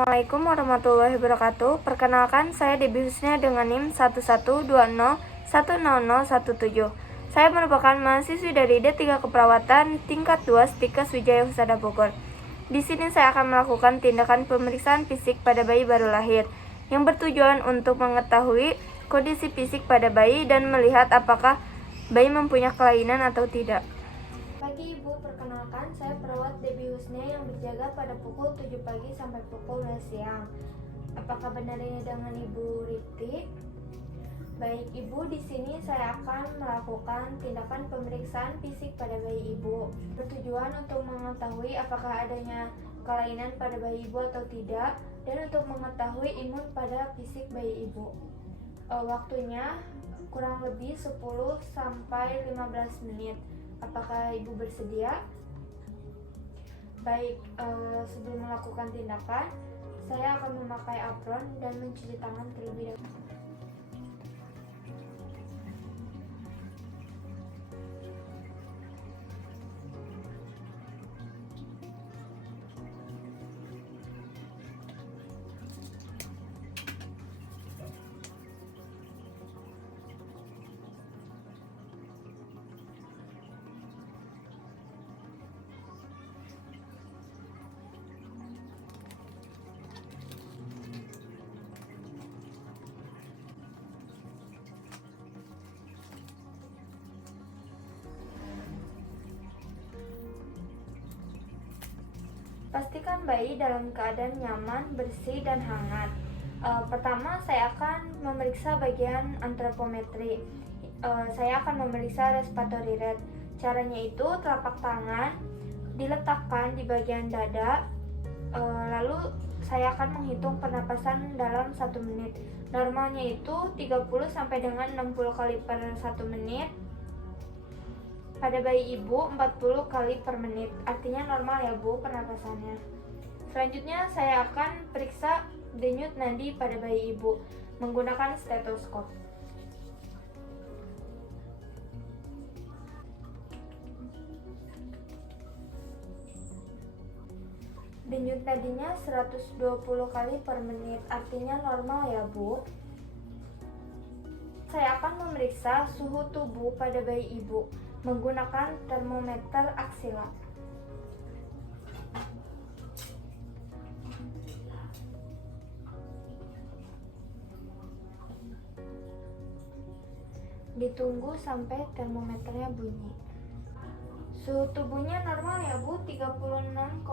Assalamualaikum warahmatullahi wabarakatuh. Perkenalkan, saya Debbie Husnia dengan NIM 1120100117. Saya merupakan mahasiswi dari D3 Keperawatan tingkat 2 Stikes Wijaya Husada Bogor. Di sini saya akan melakukan tindakan pemeriksaan fisik pada bayi baru lahir yang bertujuan untuk mengetahui kondisi fisik pada bayi dan melihat apakah bayi mempunyai kelainan atau tidak. Pagi Ibu, perkenalkan saya perawat Debbie Husnia yang berjaga pada pukul 7 pagi sampai pukul 12 siang. Apakah benar ini dengan Ibu Riti? Baik Ibu, di sini saya akan melakukan tindakan pemeriksaan fisik pada bayi Ibu. Bertujuan untuk mengetahui apakah adanya kelainan pada bayi Ibu atau tidak, dan untuk mengetahui imun pada fisik bayi Ibu. Waktunya kurang lebih 10 sampai 15 menit. Apakah Ibu bersedia? Baik, sebelum melakukan tindakan, saya akan memakai apron dan mencuci tangan terlebih dahulu. Pastikan bayi dalam keadaan nyaman, bersih, dan hangat. Pertama, saya akan memeriksa bagian antropometri. Saya akan memeriksa respiratory rate. Caranya itu telapak tangan diletakkan di bagian dada, lalu saya akan menghitung pernapasan dalam 1 menit. Normalnya itu 30 sampai dengan 60 kali per 1 menit. Pada bayi ibu 40 kali per menit, artinya normal ya Bu pernapasannya. Selanjutnya saya akan periksa denyut nadi pada bayi ibu menggunakan stetoskop. Denyut nadinya 120 kali per menit, artinya normal ya Bu. Saya akan memeriksa suhu tubuh pada bayi ibu menggunakan termometer aksila. Ditunggu sampai termometernya bunyi. Suhu tubuhnya normal ya Bu, 36,5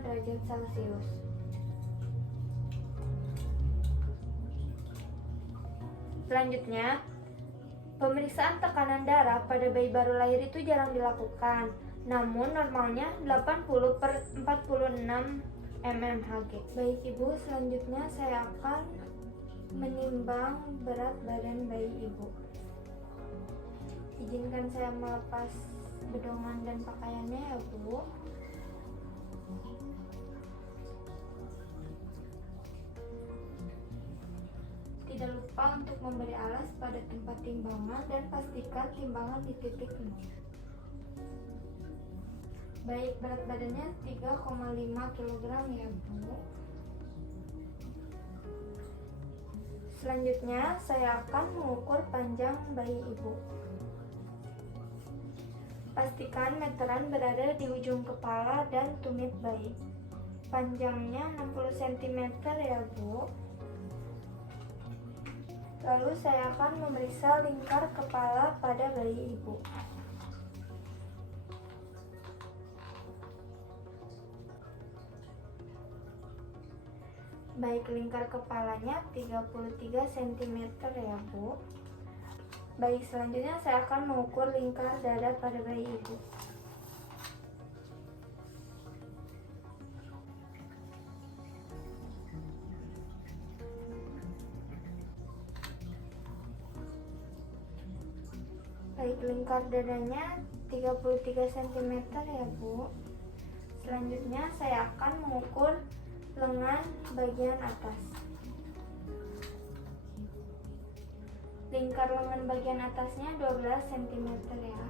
derajat Celcius. Selanjutnya, pemeriksaan tekanan darah pada bayi baru lahir itu jarang dilakukan, namun normalnya 80/46 mmHg. Baik Ibu, selanjutnya saya akan menimbang berat badan bayi Ibu. Izinkan saya melepas bedongan dan pakaiannya ya Bu. Tidak lupa untuk memberi alas pada tempat timbangan dan pastikan timbangan di titik 0. Baik, berat badannya 3,5 kg ya Bu. Selanjutnya saya akan mengukur panjang bayi ibu. Pastikan meteran berada di ujung kepala dan tumit bayi. Panjangnya 60 cm ya Bu. Lalu saya akan memeriksa lingkar kepala pada bayi ibu. Baik, lingkar kepalanya 33 cm ya Bu. Baik, selanjutnya saya akan mengukur lingkar dada pada bayi ibu. Baik, lingkar dadanya 33 cm ya Bu. Selanjutnya saya akan mengukur lengan bagian atas. Lingkar lengan bagian atasnya 12 cm ya.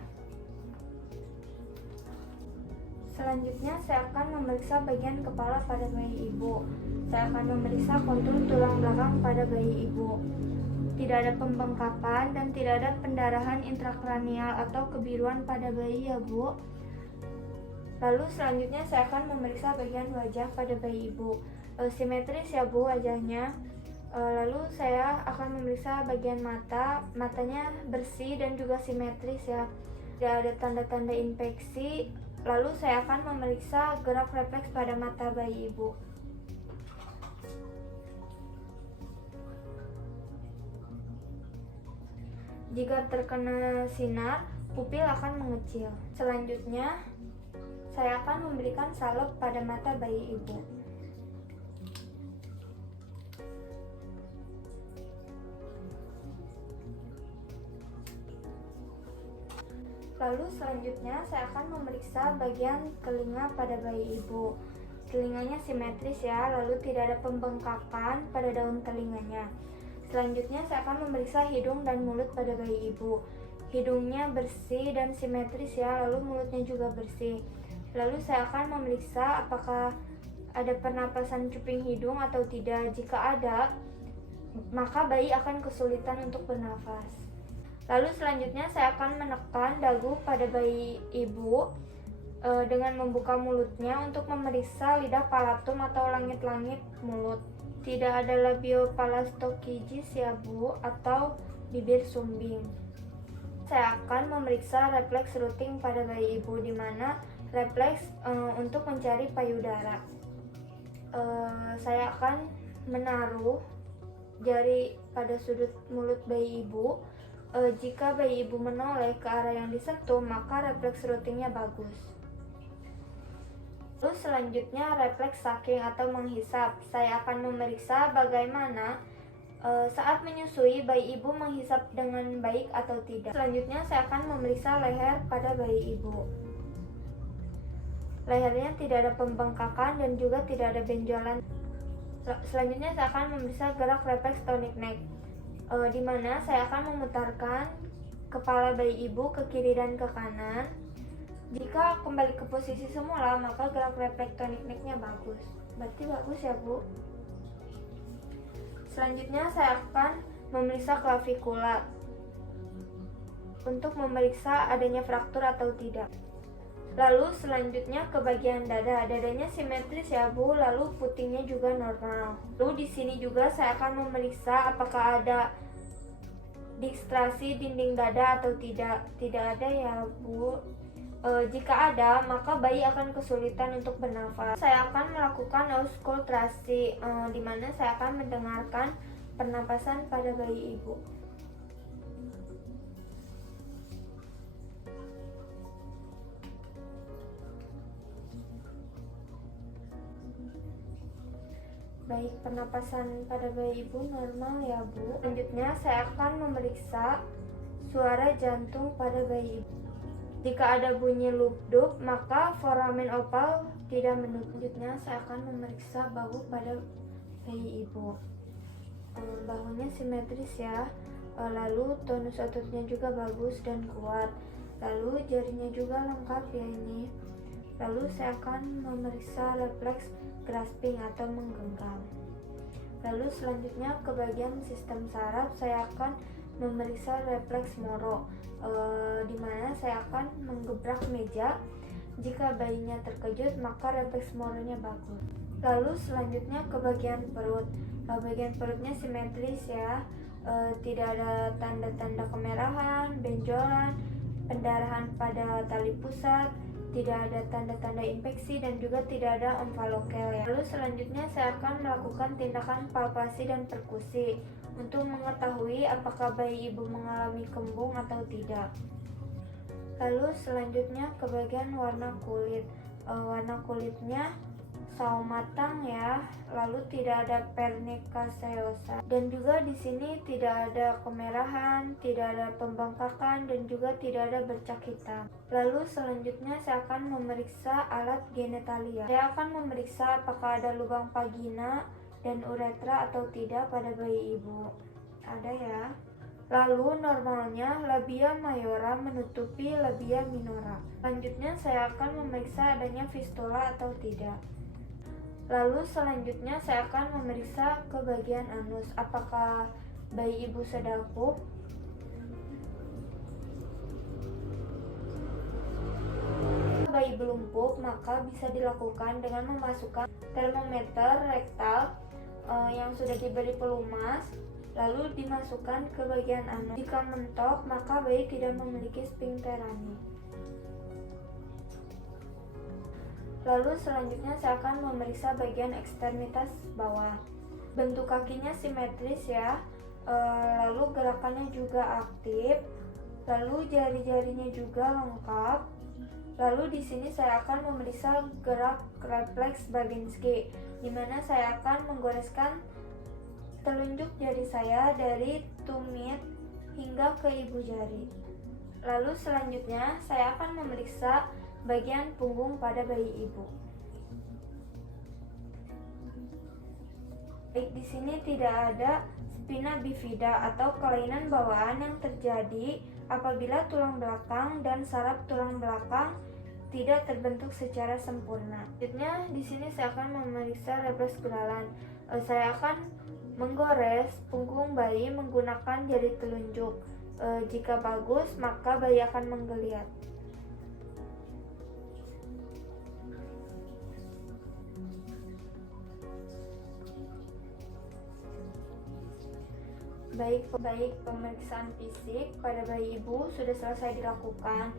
Selanjutnya saya akan memeriksa bagian kepala pada bayi ibu. Saya akan memeriksa kontur tulang belakang pada bayi ibu. Tidak ada pembengkakan dan tidak ada pendarahan intrakranial atau kebiruan pada bayi ya Bu. Lalu selanjutnya saya akan memeriksa bagian wajah pada bayi ibu. Simetris ya Bu wajahnya. Lalu saya akan memeriksa bagian mata. Matanya bersih dan juga simetris ya. Tidak ada tanda-tanda infeksi. Lalu saya akan memeriksa gerak refleks pada mata bayi ibu. Jika terkena sinar, pupil akan mengecil. Selanjutnya, saya akan memberikan salep pada mata bayi ibu. Lalu selanjutnya saya akan memeriksa bagian telinga pada bayi ibu. Telinganya simetris ya, lalu tidak ada pembengkakan pada daun telinganya. Selanjutnya saya akan memeriksa hidung dan mulut pada bayi ibu. Hidungnya bersih dan simetris ya, lalu mulutnya juga bersih. Lalu saya akan memeriksa apakah ada pernapasan cuping hidung atau tidak. Jika ada, maka bayi akan kesulitan untuk bernafas. Lalu selanjutnya saya akan menekan dagu pada bayi ibu dengan membuka mulutnya untuk memeriksa lidah palatum atau langit-langit mulut. Tidak ada labiopalastokisis ya Bu, atau bibir sumbing. Saya akan memeriksa refleks rooting pada bayi ibu, di mana refleks untuk mencari payudara. Saya akan menaruh jari pada sudut mulut bayi ibu. Jika bayi ibu menoleh ke arah yang disentuh, maka refleks rootingnya bagus. Lalu selanjutnya refleks sucking atau menghisap. Saya akan memeriksa bagaimana saat menyusui bayi ibu menghisap dengan baik atau tidak. Selanjutnya saya akan memeriksa leher pada bayi ibu. Lehernya tidak ada pembengkakan dan juga tidak ada benjolan. Selanjutnya saya akan memeriksa gerak refleks tonic neck, di mana saya akan memutarkan kepala bayi ibu ke kiri dan ke kanan. Jika kembali ke posisi semula, maka gerak refleks tonic neck-nya bagus. Berarti bagus ya Bu. Selanjutnya saya akan memeriksa klavikula untuk memeriksa adanya fraktur atau tidak. Lalu selanjutnya ke bagian dada. Dadanya simetris ya Bu, lalu putingnya juga normal. Lalu di sini juga saya akan memeriksa apakah ada distrasi dinding dada atau tidak. Tidak ada ya Bu. Jika ada, maka bayi akan kesulitan untuk bernafas. Saya akan melakukan auskultasi, di mana saya akan mendengarkan pernapasan pada bayi ibu. Baik, pernapasan pada bayi ibu normal ya Bu. Selanjutnya saya akan memeriksa suara jantung pada bayi ibu. Jika ada bunyi lup-dup, maka foramen opal tidak menutup. Selanjutnya saya akan memeriksa bahu pada bayi ibu. Bahunya simetris ya, lalu tonus ototnya juga bagus dan kuat. Lalu jarinya juga lengkap ya ini. Lalu saya akan memeriksa refleks grasping atau menggenggam. Lalu selanjutnya ke bagian sistem saraf, saya akan memeriksa refleks moro, di mana saya akan menggebrak meja. Jika bayinya terkejut, maka refleks moronya bagus. Lalu selanjutnya ke bagian perut. Bagian perutnya simetris ya, tidak ada tanda-tanda kemerahan, benjolan, pendarahan pada tali pusat, tidak ada tanda-tanda infeksi dan juga tidak ada omfalokel ya. Lalu selanjutnya saya akan melakukan tindakan palpasi dan perkusi untuk mengetahui apakah bayi ibu mengalami kembung atau tidak. Lalu selanjutnya ke bagian warna kulit. Warna kulitnya sawo matang ya, lalu tidak ada pernica seosa dan juga di sini tidak ada kemerahan, tidak ada pembengkakan dan juga tidak ada bercak hitam. Lalu selanjutnya saya akan memeriksa alat genitalia. Saya akan memeriksa apakah ada lubang vagina dan uretra atau tidak pada bayi ibu. Ada ya. Lalu normalnya labia mayora menutupi labia minora. Selanjutnya saya akan memeriksa adanya fistula atau tidak. Lalu selanjutnya saya akan memeriksa ke bagian anus, apakah bayi ibu sudah pup. Bayi belum pup, maka bisa dilakukan dengan memasukkan termometer rektal yang sudah diberi pelumas, lalu dimasukkan ke bagian anus. Jika mentok, maka bayi tidak memiliki sphincterani. Lalu selanjutnya saya akan memeriksa bagian ekstremitas bawah. Bentuk kakinya simetris ya, lalu gerakannya juga aktif, lalu jari-jarinya juga lengkap. Lalu di sini saya akan memeriksa gerak refleks Babinski, di mana saya akan menggoreskan telunjuk jari saya dari tumit hingga ke ibu jari. Lalu selanjutnya saya akan memeriksa bagian punggung pada bayi ibu. Baik, di sini tidak ada spina bifida atau kelainan bawaan yang terjadi apabila tulang belakang dan saraf tulang belakang tidak terbentuk secara sempurna. Selanjutnya di sini saya akan memeriksa refleks guralan. Saya akan menggores punggung bayi menggunakan jari telunjuk. Jika bagus, maka bayi akan menggeliat. Baik, pemeriksaan fisik pada bayi ibu sudah selesai dilakukan.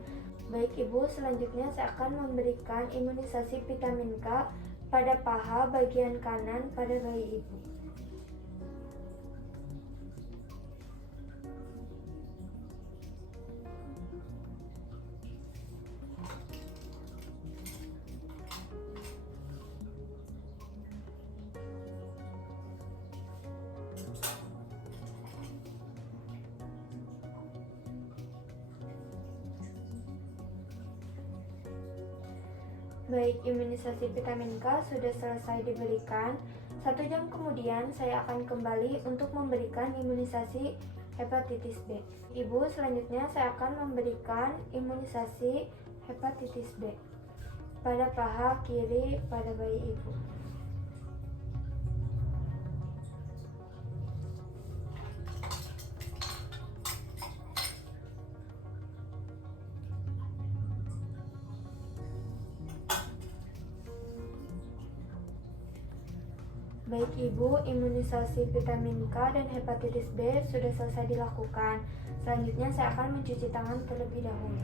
Baik ibu, selanjutnya saya akan memberikan imunisasi vitamin K pada paha bagian kanan pada bayi ibu. Baik, imunisasi vitamin K sudah selesai diberikan. 1 jam kemudian saya akan kembali untuk memberikan imunisasi hepatitis B. Ibu, selanjutnya saya akan memberikan imunisasi hepatitis B pada paha kiri pada bayi ibu. Baik ibu, imunisasi vitamin K dan hepatitis B sudah selesai dilakukan. Selanjutnya saya akan mencuci tangan terlebih dahulu.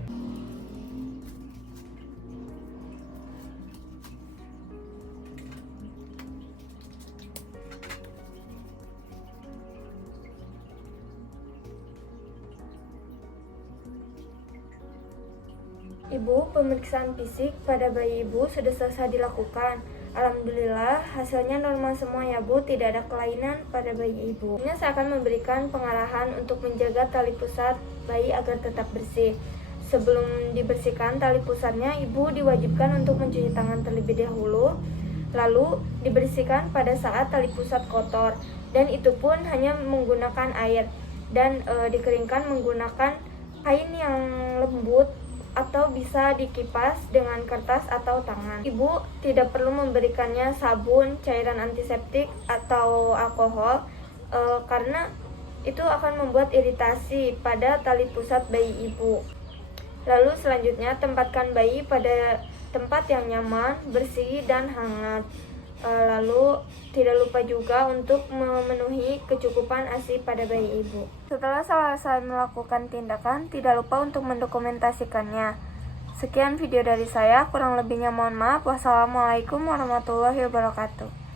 Ibu, pemeriksaan fisik pada bayi ibu sudah selesai dilakukan. Alhamdulillah, hasilnya normal semua ya Bu, tidak ada kelainan pada bayi ibu. Ini saya akan memberikan pengarahan untuk menjaga tali pusat bayi agar tetap bersih. Sebelum dibersihkan tali pusatnya, ibu diwajibkan untuk mencuci tangan terlebih dahulu, lalu dibersihkan pada saat tali pusat kotor, dan itu pun hanya menggunakan air, dan dikeringkan menggunakan kain yang lembut atau bisa dikipas dengan kertas atau tangan. Ibu tidak perlu memberikannya sabun, cairan antiseptik, atau alkohol karena itu akan membuat iritasi pada tali pusat bayi ibu. Lalu selanjutnya tempatkan bayi pada tempat yang nyaman, bersih, dan hangat. Lalu tidak lupa juga untuk memenuhi kecukupan ASI pada bayi ibu. Setelah selesai melakukan tindakan, tidak lupa untuk mendokumentasikannya. Sekian video dari saya, kurang lebihnya mohon maaf. Wassalamualaikum warahmatullahi wabarakatuh.